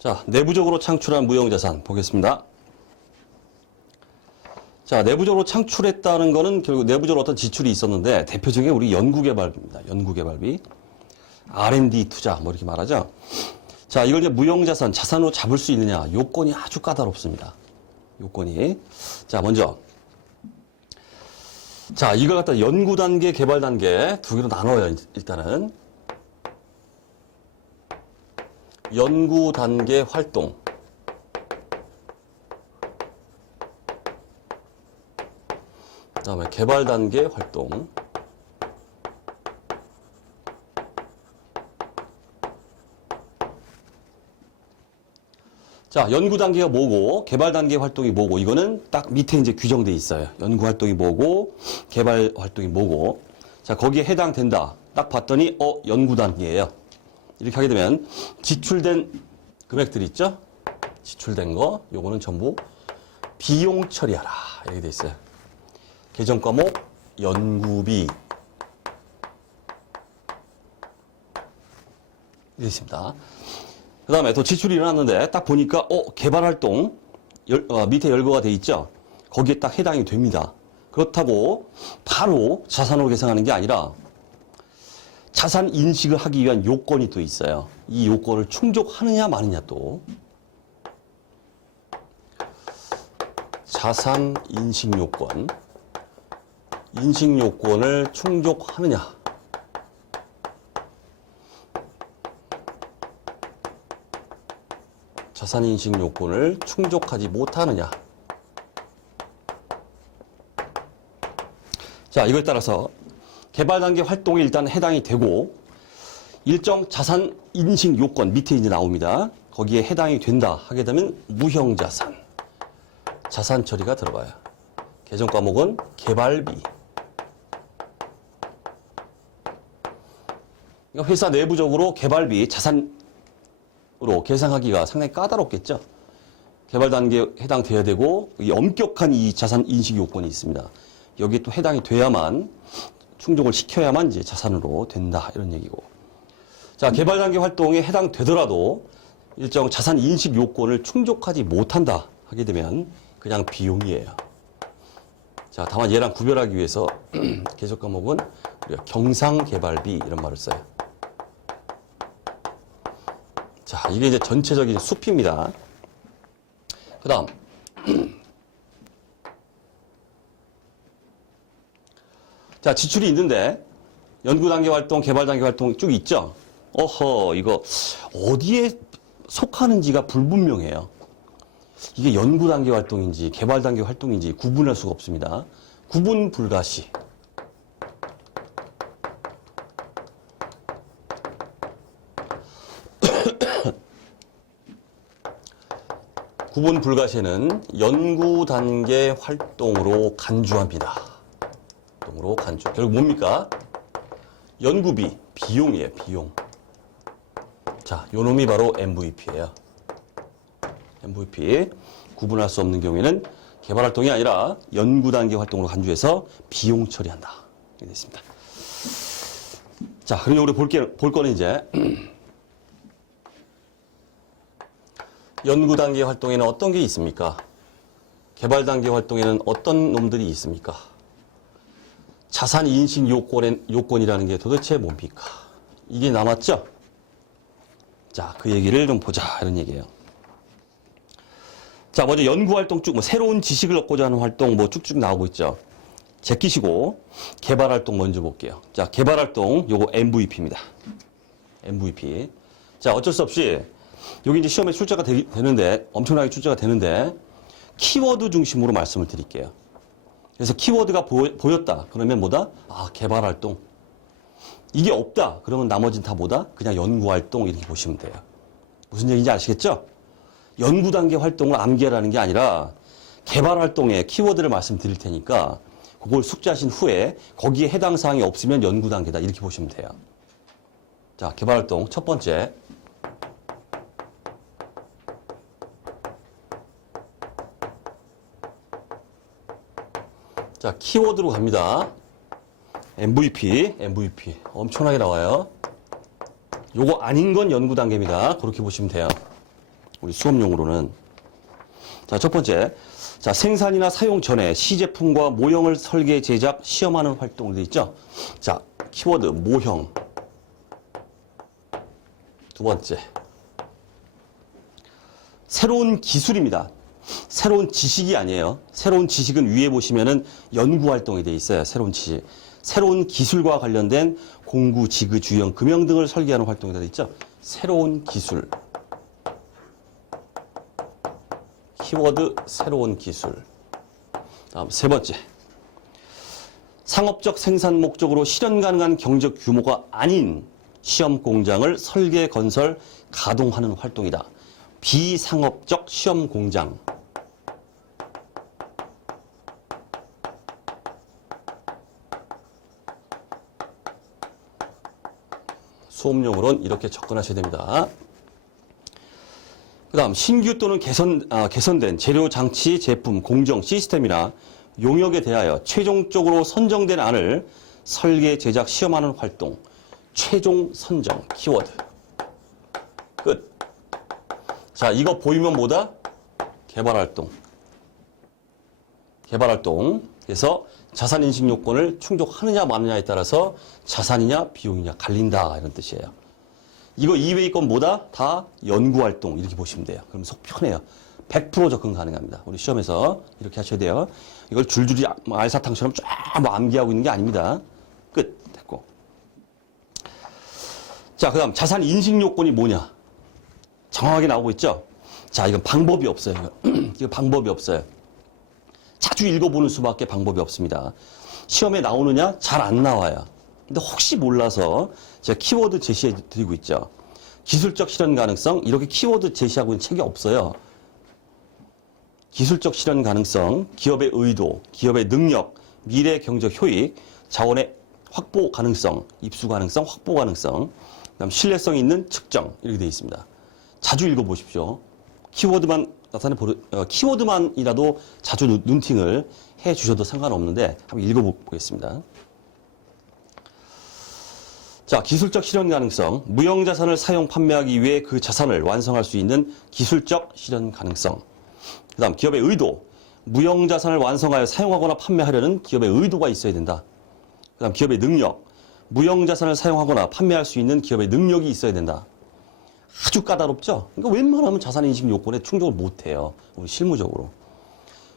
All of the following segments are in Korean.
자, 내부적으로 창출한 무형자산 보겠습니다. 자, 내부적으로 창출했다는 거는 결국 내부적으로 어떤 지출이 있었는데 대표적인 우리 연구개발비입니다. 연구개발비. R&D 투자 뭐 이렇게 말하죠. 자, 이걸 이제 무형자산, 자산으로 잡을 수 있느냐 요건이 아주 까다롭습니다. 요건이. 자, 먼저 자, 이걸 갖다 연구 단계, 개발 단계 두 개로 나눠요. 일단은 연구 단계 활동, 그다음에 개발 단계 활동. 자, 연구 단계가 뭐고 개발 단계 활동이 뭐고 이거는 딱 밑에 이제 규정돼 있어요. 연구 활동이 뭐고 개발 활동이 뭐고. 자, 거기에 해당된다. 딱 봤더니 연구 단계예요. 이렇게 하게 되면 지출된 금액들 있죠? 지출된 거 요거는 전부 비용 처리하라. 이렇게 돼 있어요. 개정 과목 연구비 이렇게 있습니다. 그 다음에 또 지출이 일어났는데 딱 보니까 개발활동 밑에 열거가 돼 있죠. 거기에 딱 해당이 됩니다. 그렇다고 바로 자산으로 계산하는 게 아니라 자산 인식을 하기 위한 요건이 또 있어요. 이 요건을 충족하느냐 마느냐 또 자산 인식 요건, 인식 요건을 충족하느냐. 자산 인식 요건을 충족하지 못하느냐. 자, 이거에 따라서 개발 단계 활동에 일단 해당이 되고 일정 자산 인식 요건 밑에 이제 나옵니다. 거기에 해당이 된다 하게 되면 무형자산, 자산 처리가 들어가요. 개정 과목은 개발비. 회사 내부적으로 개발비 자산으로 계산하기가 상당히 까다롭겠죠. 개발 단계에 해당돼야 되고 엄격한 이 자산 인식 요건이 있습니다. 여기에 또 해당이 돼야만 충족을 시켜야만 이제 자산으로 된다 이런 얘기고. 자, 개발 단계 활동에 해당되더라도 일정 자산 인식 요건을 충족하지 못한다 하게 되면 그냥 비용이에요. 자, 다만 얘랑 구별하기 위해서 개정 과목은 우리가 경상개발비 이런 말을 써요. 자, 이게 이제 전체적인 숲입니다. 그 다음 자, 지출이 있는데 연구 단계 활동, 개발 단계 활동 쭉 있죠. 이거 어디에 속하는지가 불분명해요. 이게 연구 단계 활동인지 개발 단계 활동인지 구분할 수가 없습니다. 구분 불가시. 구분 불가시는 연구 단계 활동으로 간주합니다. 활동으로 간주. 결국 뭡니까? 연구비, 비용이에요, 비용. 자, 요 놈이 바로 MVP예요. MVP. 구분할 수 없는 경우에는 개발 활동이 아니라 연구 단계 활동으로 간주해서 비용 처리한다. 이렇게 되어 있습니다. 자, 그럼 우리 볼 거는 이제 연구 단계 활동에는 어떤 게 있습니까? 개발 단계 활동에는 어떤 놈들이 있습니까? 자산 인식 요건이라는 게 도대체 뭡니까? 이게 남았죠? 자, 그 얘기를 좀 보자 이런 얘기예요. 자, 먼저 연구 활동 쭉 새로운 지식을 얻고자 하는 활동 쭉쭉 나오고 있죠. 제끼시고 개발 활동 먼저 볼게요. 자, 개발 활동 요거 MVP입니다. MVP. 자, 어쩔 수 없이 여기 이제 시험에 출제가 되는데 엄청나게 출제가 되는데 키워드 중심으로 말씀을 드릴게요. 그래서 키워드가 보였다. 그러면 뭐다? 개발 활동. 이게 없다. 그러면 나머지는 다 뭐다? 그냥 연구 활동 이렇게 보시면 돼요. 무슨 얘기인지 아시겠죠? 연구 단계 활동을 암기하라는 게 아니라 개발 활동의 키워드를 말씀드릴 테니까 그걸 숙지하신 후에 거기에 해당 사항이 없으면 연구 단계다. 이렇게 보시면 돼요. 자, 개발 활동 첫 번째. 자, 키워드로 갑니다. MVP. 엄청나게 나와요. 요거 아닌 건 연구 단계입니다. 그렇게 보시면 돼요. 우리 수업용으로는. 자, 첫 번째. 자, 생산이나 사용 전에 시제품과 모형을 설계, 제작, 시험하는 활동을 돼 있죠. 자, 키워드 모형. 두 번째. 새로운 기술입니다. 새로운 지식이 아니에요. 새로운 지식은 위에 보시면은 연구 활동이 돼 있어요. 새로운 지식. 새로운 기술과 관련된 공구, 지그, 주형, 금형 등을 설계하는 활동이 돼 있죠. 새로운 기술. 키워드 새로운 기술. 다음 세 번째. 상업적 생산 목적으로 실현 가능한 경제적 규모가 아닌 시험 공장을 설계, 건설, 가동하는 활동이다. 비상업적 시험 공장. 수업용으로는 이렇게 접근하셔야 됩니다. 그 다음 신규 또는 개선된 재료, 장치, 제품, 공정, 시스템이나 용역에 대하여 최종적으로 선정된 안을 설계, 제작, 시험하는 활동. 최종 선정 키워드. 끝. 자, 이거 보이면 뭐다? 개발활동. 개발활동. 그래서 자산인식 요건을 충족하느냐 마느냐에 따라서 자산이냐 비용이냐 갈린다 이런 뜻이에요. 이거 이외의 건 뭐다? 다 연구활동 이렇게 보시면 돼요. 그럼 속 편해요. 100% 접근 가능합니다. 우리 시험에서 이렇게 하셔야 돼요. 이걸 줄줄이 알사탕처럼 쫙 암기하고 있는 게 아닙니다. 끝. 됐고. 자, 그 다음 자산인식 요건이 뭐냐? 정확하게 나오고 있죠? 자, 이건 방법이 없어요. 이거 방법이 없어요. 자주 읽어보는 수밖에 방법이 없습니다. 시험에 나오느냐? 잘 안 나와요. 근데 혹시 몰라서 제가 키워드 제시해 드리고 있죠. 기술적 실현 가능성, 이렇게 키워드 제시하고 있는 책이 없어요. 기술적 실현 가능성, 기업의 의도, 기업의 능력, 미래 경제적 효익, 자원의 확보 가능성, 입수 가능성, 확보 가능성, 그다음 신뢰성 있는 측정 이렇게 되어 있습니다. 자주 읽어보십시오. 키워드만이라도 자주 눈팅을 해 주셔도 상관없는데 한번 읽어보겠습니다. 자, 기술적 실현 가능성, 무형자산을 사용 판매하기 위해 그 자산을 완성할 수 있는 기술적 실현 가능성. 그 다음 기업의 의도, 무형자산을 완성하여 사용하거나 판매하려는 기업의 의도가 있어야 된다. 그 다음 기업의 능력, 무형자산을 사용하거나 판매할 수 있는 기업의 능력이 있어야 된다. 아주 까다롭죠? 그러니까 웬만하면 자산인식 요건에 충족을 못해요. 우리 실무적으로.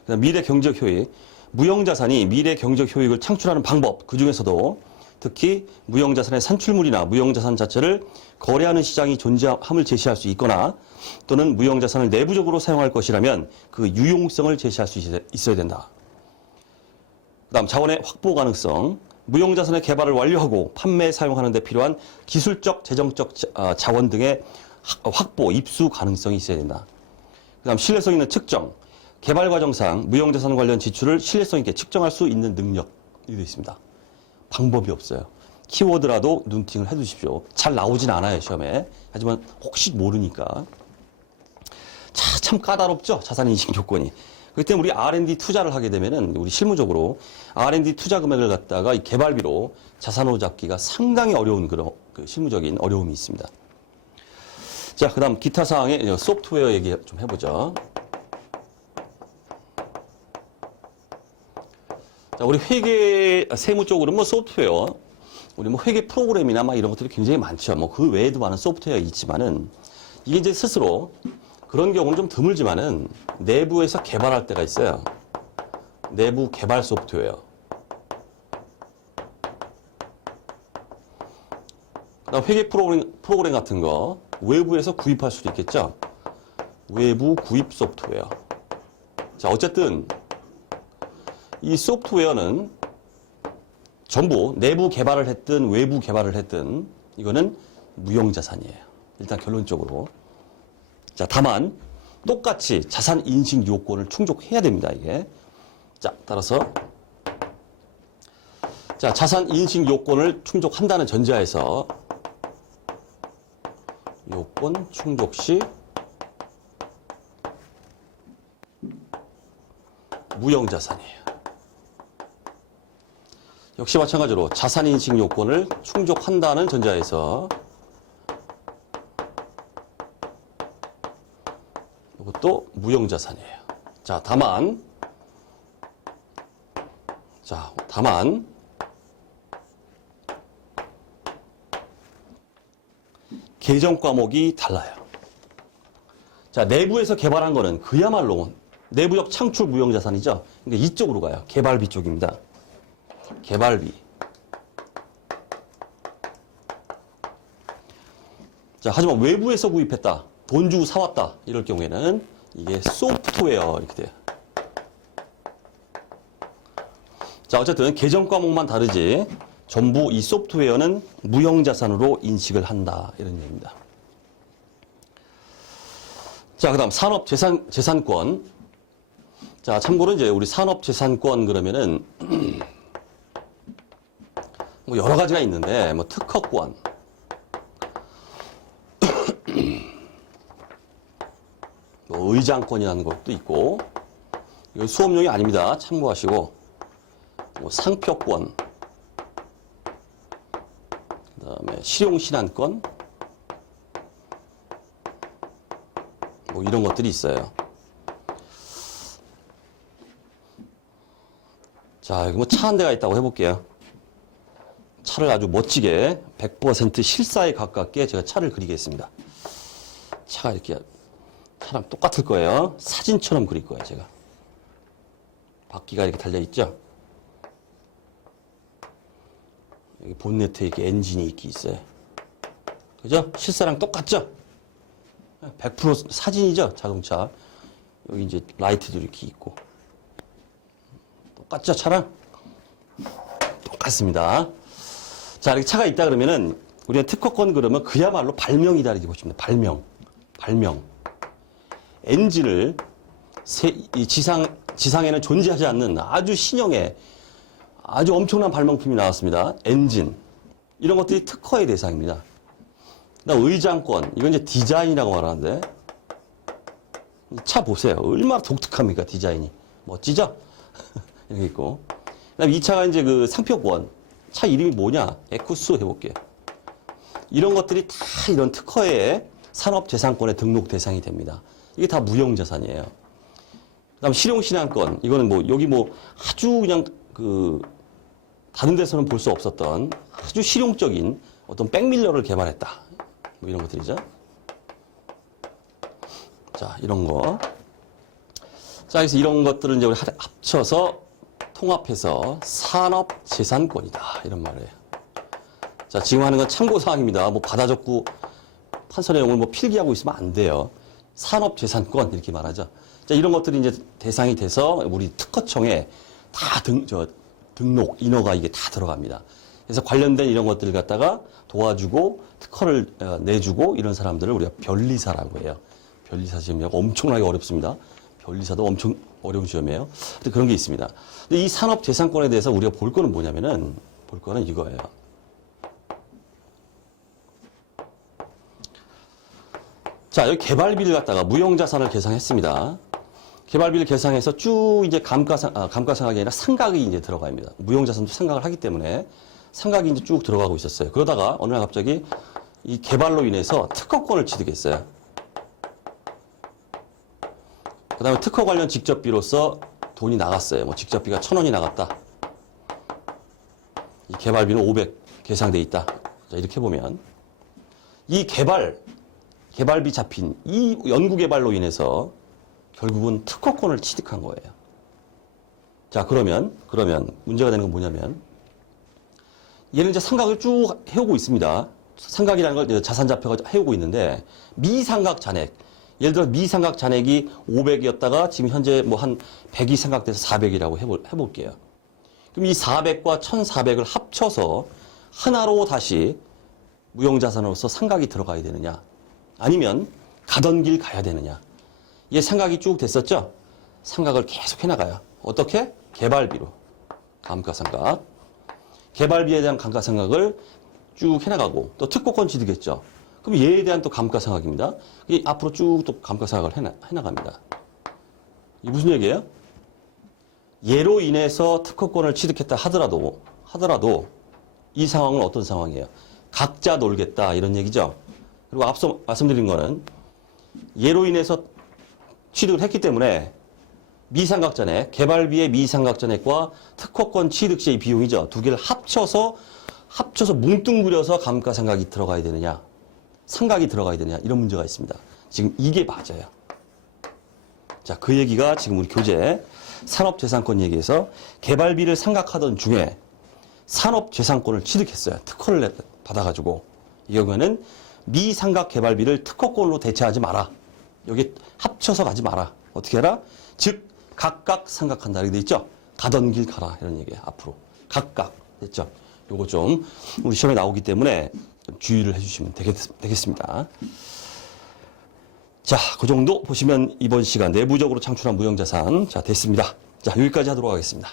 그 다음 미래 경제적 효익, 무형자산이 미래 경제적 효익을 창출하는 방법, 그 중에서도 특히 무형자산의 산출물이나 무형자산 자체를 거래하는 시장이 존재함을 제시할 수 있거나 또는 무형자산을 내부적으로 사용할 것이라면 그 유용성을 제시할 수 있어야 된다. 그 다음 자원의 확보 가능성, 무형자산의 개발을 완료하고 판매에 사용하는 데 필요한 기술적, 재정적 자원 등의 확보, 입수 가능성이 있어야 된다. 그 다음 신뢰성 있는 측정, 개발 과정상 무형자산 관련 지출을 신뢰성 있게 측정할 수 있는 능력이 되어 있습니다. 방법이 없어요. 키워드라도 눈팅을 해두십시오. 잘 나오진 않아요, 시험에. 하지만 혹시 모르니까. 자, 참 까다롭죠? 자산인식 요건이. 그렇기 때문에 우리 R&D 투자를 하게 되면은 우리 실무적으로 R&D 투자 금액을 갖다가 이 개발비로 자산으로 잡기가 상당히 어려운 그런 실무적인 어려움이 있습니다. 자, 그 다음 기타 사항의 소프트웨어 얘기 좀 해보죠. 자, 우리 회계, 세무 쪽으로 뭐 소프트웨어, 우리 뭐 회계 프로그램이나 막 이런 것들이 굉장히 많죠. 뭐 그 외에도 많은 소프트웨어가 있지만은 이게 이제 스스로 그런 경우는 좀 드물지만은 내부에서 개발할 때가 있어요. 내부 개발 소프트웨어. 그다음 회계 프로그램 같은 거 외부에서 구입할 수도 있겠죠. 외부 구입 소프트웨어. 자, 어쨌든 이 소프트웨어는 전부 내부 개발을 했든 외부 개발을 했든 이거는 무형자산이에요. 일단 결론적으로. 자, 다만 똑같이 자산 인식 요건을 충족해야 됩니다, 이게. 자, 따라서 자, 자산 인식 요건을 충족한다는 전제하에서 요건 충족 시 무형자산이에요. 역시 마찬가지로 자산인식 요건을 충족한다는 전제하에서 이것도 무형자산이에요. 자, 다만 계정 과목이 달라요. 자, 내부에서 개발한 거는 그야말로 내부적 창출 무형자산이죠. 그러니까 이쪽으로 가요. 개발비 쪽입니다. 개발비. 자, 하지만 외부에서 구입했다. 돈 주고 사왔다. 이럴 경우에는 이게 소프트웨어 이렇게 돼요. 자, 어쨌든 계정 과목만 다르지 전부 이 소프트웨어는 무형자산으로 인식을 한다. 이런 얘기입니다. 자, 그 다음 산업재산권. 자, 참고로 이제 우리 산업재산권 그러면은 뭐 여러 가지가 있는데 뭐 특허권, 뭐 의장권이라는 것도 있고, 이건 수업용이 아닙니다. 참고하시고, 뭐 상표권, 그 다음에 실용신안권, 뭐 이런 것들이 있어요. 자, 여기 뭐 차 한 대가 있다고 해볼게요. 차를 아주 멋지게 100% 실사에 가깝게 제가 차를 그리겠습니다. 차가 이렇게 차랑 똑같을 거예요. 사진처럼 그릴 거예요, 제가. 바퀴가 이렇게 달려있죠? 여기 본네트에 이렇게 엔진이 이렇게 있어요. 그죠? 실사랑 똑같죠? 100% 사진이죠, 자동차. 여기 이제 라이트도 이렇게 있고. 똑같죠, 차랑? 똑같습니다. 자, 이렇게 차가 있다 그러면은, 우리가 특허권 그러면 그야말로 발명이다, 이렇게 보시면 돼요. 발명. 엔진을 이 지상에는 존재하지 않는 아주 신형의 아주 엄청난 발명품이 나왔습니다. 엔진. 이런 것들이 특허의 대상입니다. 그다음 의장권. 이건 이제 디자인이라고 말하는데, 차 보세요. 얼마나 독특합니까, 디자인이. 멋지죠? 이렇게 있고. 그다음 이 차가 이제 그 상표권. 차 이름이 뭐냐? 에쿠스 해볼게요. 이런 것들이 다 이런 특허의 산업재산권의 등록 대상이 됩니다. 이게 다 무형자산이에요. 그 다음 실용신안권. 이거는 뭐, 여기 뭐 아주 그냥 그, 다른 데서는 볼 수 없었던 아주 실용적인 어떤 백밀러를 개발했다. 뭐 이런 것들이죠. 자, 이런 거. 자, 그래서 이런 것들을 이제 우리 합쳐서 통합해서 산업재산권이다. 이런 말이에요. 자, 지금 하는 건 참고사항입니다. 뭐 받아적고 판서 내용을 뭐 필기하고 있으면 안 돼요. 산업재산권 이렇게 말하죠. 자, 이런 것들이 이제 대상이 돼서 우리 특허청에 다 등록 인허가 이게 다 들어갑니다. 그래서 관련된 이런 것들을 갖다가 도와주고 특허를 내주고 이런 사람들을 우리가 변리사라고 해요. 변리사 시험이 엄청나게 어렵습니다. 변리사도 엄청 어려운 시험이에요. 근데 그런 게 있습니다. 근데 이 산업재산권에 대해서 우리가 볼 거는 뭐냐면은, 볼 거는 이거예요. 자, 여기 개발비를 갖다가 무형자산을 계상했습니다. 개발비를 계상해서 쭉 이제 감가상각이 아니라 상각이 이제 들어갑니다. 무형자산도 상각을 하기 때문에 상각이 이제 쭉 들어가고 있었어요. 그러다가 어느 날 갑자기 이 개발로 인해서 특허권을 취득했어요. 그 다음에 특허 관련 직접비로서 돈이 나갔어요. 뭐 직접비가 1,000원이 나갔다. 이 개발비는 500 계상돼 있다. 자, 이렇게 보면 이 개발비 잡힌 이 연구개발로 인해서 결국은 특허권을 취득한 거예요. 자, 그러면 문제가 되는 건 뭐냐면, 얘는 이제 상각을 쭉 해오고 있습니다. 상각이라는 걸 자산자표가 해오고 있는데, 미상각 잔액. 예를 들어 미상각 잔액이 500이었다가 지금 현재 뭐 한 100이 상각돼서 400이라고 해볼게요. 그럼 이 400과 1400을 합쳐서 하나로 다시 무형자산으로서 상각이 들어가야 되느냐? 아니면 가던 길 가야 되느냐? 얘 상각이 쭉 됐었죠? 상각을 계속 해나가요. 어떻게? 개발비로. 감가상각. 개발비에 대한 감가상각을 쭉 해나가고, 또 특허권 취득했죠? 그럼 얘에 대한 또 감가상각입니다. 앞으로 쭉 또 감가상각을 해나갑니다. 이게 무슨 얘기예요? 얘로 인해서 특허권을 취득했다 하더라도 이 상황은 어떤 상황이에요? 각자 놀겠다 이런 얘기죠. 그리고 앞서 말씀드린 거는 얘로 인해서 취득을 했기 때문에 미상각잔액, 개발비의 미상각잔액과 특허권 취득 시의 비용이죠. 두 개를 합쳐서 뭉뚱그려서 감가상각이 들어가야 되느냐, 상각이 들어가야 되느냐, 이런 문제가 있습니다. 지금 이게 맞아요. 자, 그 얘기가 지금 우리 교재 산업재산권 얘기에서 개발비를 상각하던 중에 산업재산권을 취득했어요. 특허를 받아가지고. 이 경우에는 미상각 개발비를 특허권으로 대체하지 마라. 여기 합쳐서 가지 마라. 어떻게 해라? 즉 각각 상각한다. 이렇게 돼 있죠? 가던 길 가라. 이런 얘기예요. 앞으로. 각각. 됐죠? 요거 좀 우리 시험에 나오기 때문에 좀 주의를 해주시면 되겠습니다. 자, 그 정도 보시면 이번 시간 내부적으로 창출한 무형자산 자 됐습니다. 자, 여기까지 하도록 하겠습니다.